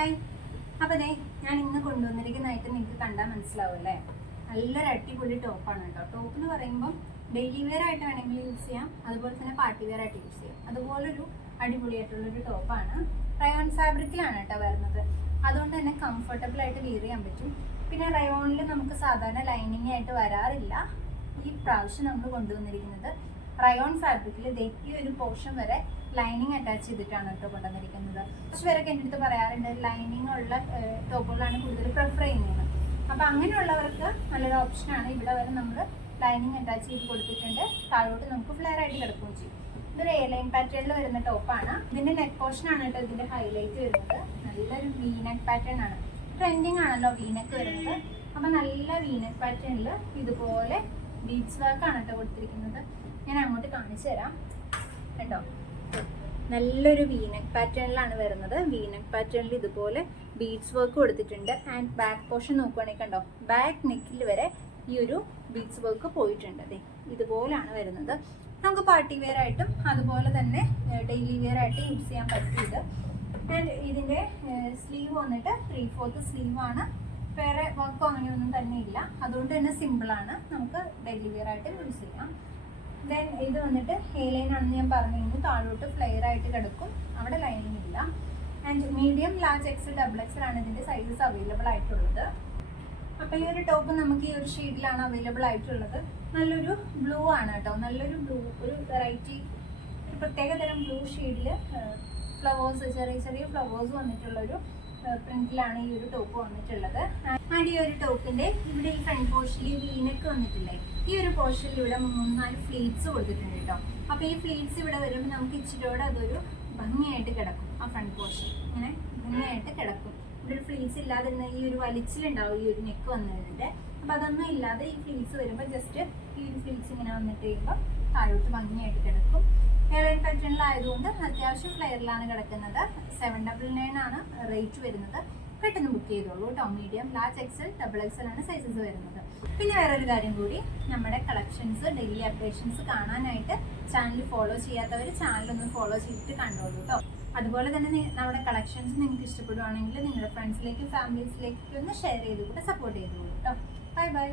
Hi അപ്പോൾ ദേ ഞാൻ ഇന്ന് കൊണ്ടുവന്നിരിക്കുന്നതായിട്ട് നിങ്ങൾക്ക് കണ്ടാൽ മനസ്സിലാവും മനസ്സിലാവുമല്ലേ? നല്ലൊരു അടിപൊളി ടോപ്പാണ് കേട്ടോ. ടോപ്പ് എന്ന് പറയുമ്പോൾ ഡെയിലി വെയർ ആയിട്ട് വേണമെങ്കിൽ യൂസ് ചെയ്യാം. അതുപോലെ തന്നെ പാർട്ടി വെയർ ആയിട്ട് യൂസ് ചെയ്യാം. അതുപോലൊരു അടിപൊളിയായിട്ടുള്ളൊരു ടോപ്പാണ് റയോൺ ഫാബ്രിക്കിലാണ് കേട്ടോ വരുന്നത്. അതുകൊണ്ട് തന്നെ കംഫർട്ടബിൾ ആയിട്ട് വീർ ചെയ്യാൻ പറ്റും. പിന്നെ റയോണിൽ നമുക്ക് സാധാരണ ലൈനിങ് ആയിട്ട് വരാറില്ല. ഈ പ്രാവശ്യം നമ്മൾ കൊണ്ടുവന്നിരിക്കുന്നത് റയോൺ ഫാബ്രിക്കിൽ ഈ ഒരു പോർഷൻ വരെ ലൈനിങ് അറ്റാച്ച് ചെയ്തിട്ടാണ് കേട്ടോ കൊണ്ടുവന്നിരിക്കുന്നത്. കുറച്ച് പേരൊക്കെ എന്റെ അടുത്ത് പറയാറുണ്ട് ലൈനിങ് ഉള്ള ടോപ്പുകളാണ് കൂടുതൽ പ്രിഫർ ചെയ്യുന്നത്. അപ്പോൾ അങ്ങനെയുള്ളവർക്ക് നല്ലൊരു ഓപ്ഷനാണ് ഇവിടെ വരെ നമ്മൾ ലൈനിങ് അറ്റാച്ച് ചെയ്ത് കൊടുത്തിട്ടുണ്ട്. താഴോട്ട് നമുക്ക് ഫ്ലെയർ ആയിട്ട് കിടക്കുകയും ചെയ്യും. ഇതൊരു എ ലൈൻ പാറ്റേണിൽ വരുന്ന ടോപ്പാണ്. ഇതിന്റെ നെക്ക് ആണ് കേട്ടോ ഇതിന്റെ ഹൈലൈറ്റ് വരുന്നത്. നല്ലൊരു വീനെക്ക് പാറ്റേൺ ആണ്. ട്രെൻഡിങ് ആണല്ലോ വീനെക്ക് വരുന്നത്. അപ്പൊ നല്ല വീനെക്ക് പാറ്റേണിൽ ഇതുപോലെ ബീച്ച് വർക്ക് ആണ് കേട്ടോ കൊടുത്തിരിക്കുന്നത്. ഞാൻ അങ്ങോട്ട് കാണിച്ചു തരാം. കണ്ടോ? നല്ലൊരു വീനക് പാറ്റേണിലാണ് വരുന്നത്. വീനക് പാറ്റേണിൽ ഇതുപോലെ ബീഡ്സ് വർക്ക് കൊടുത്തിട്ടുണ്ട്. ആൻഡ് ബാക്ക് പോർഷൻ നോക്കുവാണെങ്കിൽ കണ്ടോ ബാക്ക് നെക്കിൽ വരെ ഈ ഒരു ബീഡ്സ് വർക്ക് പോയിട്ടുണ്ട്. അതെ ഇതുപോലാണ് വരുന്നത്. നമുക്ക് പാർട്ടി വെയർ ആയിട്ടും അതുപോലെ തന്നെ ഡെയിലി വെയർ ആയിട്ട് യൂസ് ചെയ്യാൻ പറ്റിയത്. ആൻഡ് ഇതിന്റെ സ്ലീവ് വന്നിട്ട് ത്രീ ഫോർത്ത് സ്ലീവ് ആണ്. വേറെ വർക്കോ അങ്ങനെയൊന്നും തന്നെ ഇല്ല. അതുകൊണ്ട് തന്നെ സിമ്പിളാണ് നമുക്ക് ഡെയിലി വെയർ ആയിട്ട് യൂസ് ചെയ്യാം. ദെൻ ഇത് വന്നിട്ട് ഹേ ലൈൻ ആണെന്ന് ഞാൻ പറഞ്ഞു താഴോട്ട് ഫ്ലെയർ ആയിട്ട് കിടക്കും. അവിടെ ലൈനിങ് ഇല്ല. And medium large X double ആണ് ഇതിന്റെ സൈസസ് അവൈലബിൾ ആയിട്ടുള്ളത്. അപ്പൊ ഈ ഒരു ടോപ്പ് നമുക്ക് ഈ ഒരു ഷെയ്ഡിലാണ് അവൈലബിൾ ആയിട്ടുള്ളത്. നല്ലൊരു ബ്ലൂ ആണ് കേട്ടോ. നല്ലൊരു ബ്ലൂ ഒരു വെറൈറ്റി ഒരു പ്രത്യേക തരം ബ്ലൂ ഷെയ്ഡിൽ ഫ്ലവേഴ്സ് ചെറിയ ചെറിയ ഫ്ലവേഴ്സ് വന്നിട്ടുള്ള ഒരു പ്രിന്റിലാണ് ഈ ഒരു ടോപ്പ് വന്നിട്ടുള്ളത്. ആൻഡ് ഈ ഒരു ടോപ്പിന്റെ ഇവിടെ ഈ ഫ്രണ്ട് പോർഷനിൽ വീനക്ക് വന്നിട്ടില്ലേ? ഈ ഒരു പോർഷനിൽ ഇവിടെ മൂന്നാൽ ഫ്ലീറ്റ്സ് കൊടുത്തിട്ടുണ്ട് കേട്ടോ. അപ്പൊ ഈ ഫ്ലീറ്റ്സ് ഇവിടെ വരുമ്പോൾ നമുക്ക് ഇച്ചിരിയോടെ അതൊരു ഭംഗിയായിട്ട് കിടക്കും ആ ഫ്രണ്ട് പോർഷൻ ഇങ്ങനെ ഭംഗിയായിട്ട് കിടക്കും. ഇവിടെ ഫ്രീസ് ഈ ഒരു വലിച്ചിലുണ്ടാവും ഈ ഒരു നെക്ക് വന്നു കഴിഞ്ഞിട്ട് അപ്പൊ അതൊന്നും ഇല്ലാതെ ഈ ഫ്രീസ് വരുമ്പോൾ ജസ്റ്റ് ഈ ഒരു ഫ്രീസ് ഇങ്ങനെ വന്നിട്ട് കഴിയുമ്പോൾ താഴോട്ട് ഭംഗിയായിട്ട് കിടക്കും. എയർലൈൻ പാറ്റേണിലായതുകൊണ്ട് അത്യാവശ്യം ഫ്ലെയറിലാണ് കിടക്കുന്നത്. സെവൻ ഡബിൾ നയൻ ആണ് റേറ്റ് വരുന്നത്. പെട്ടെന്ന് ബുക്ക് ചെയ്തോളൂ കേട്ടോ. Medium large XL double XL ആണ് സൈസസ് വരുന്നത്. പിന്നെ വേറൊരു കാര്യം കൂടി നമ്മുടെ കളക്ഷൻസ് ഡെയിലി അപ്ഡേഷൻസ് കാണാനായിട്ട് ചാനൽ ഫോളോ ചെയ്യാത്തവർ ചാനൽ ഒന്ന് ഫോളോ ചെയ്തിട്ട് കണ്ടോളൂ കേട്ടോ. അതുപോലെ തന്നെ നമ്മുടെ കളക്ഷൻസ് നിങ്ങൾക്ക് ഇഷ്ടപ്പെടുവാണെങ്കിൽ നിങ്ങളുടെ ഫ്രണ്ട്സിലേക്കും ഫാമിലീസിലേക്കും ഒന്ന് ഷെയർ ചെയ്ത് കൂടെ സപ്പോർട്ട് ചെയ്തോളൂ കേട്ടോ. Bye bye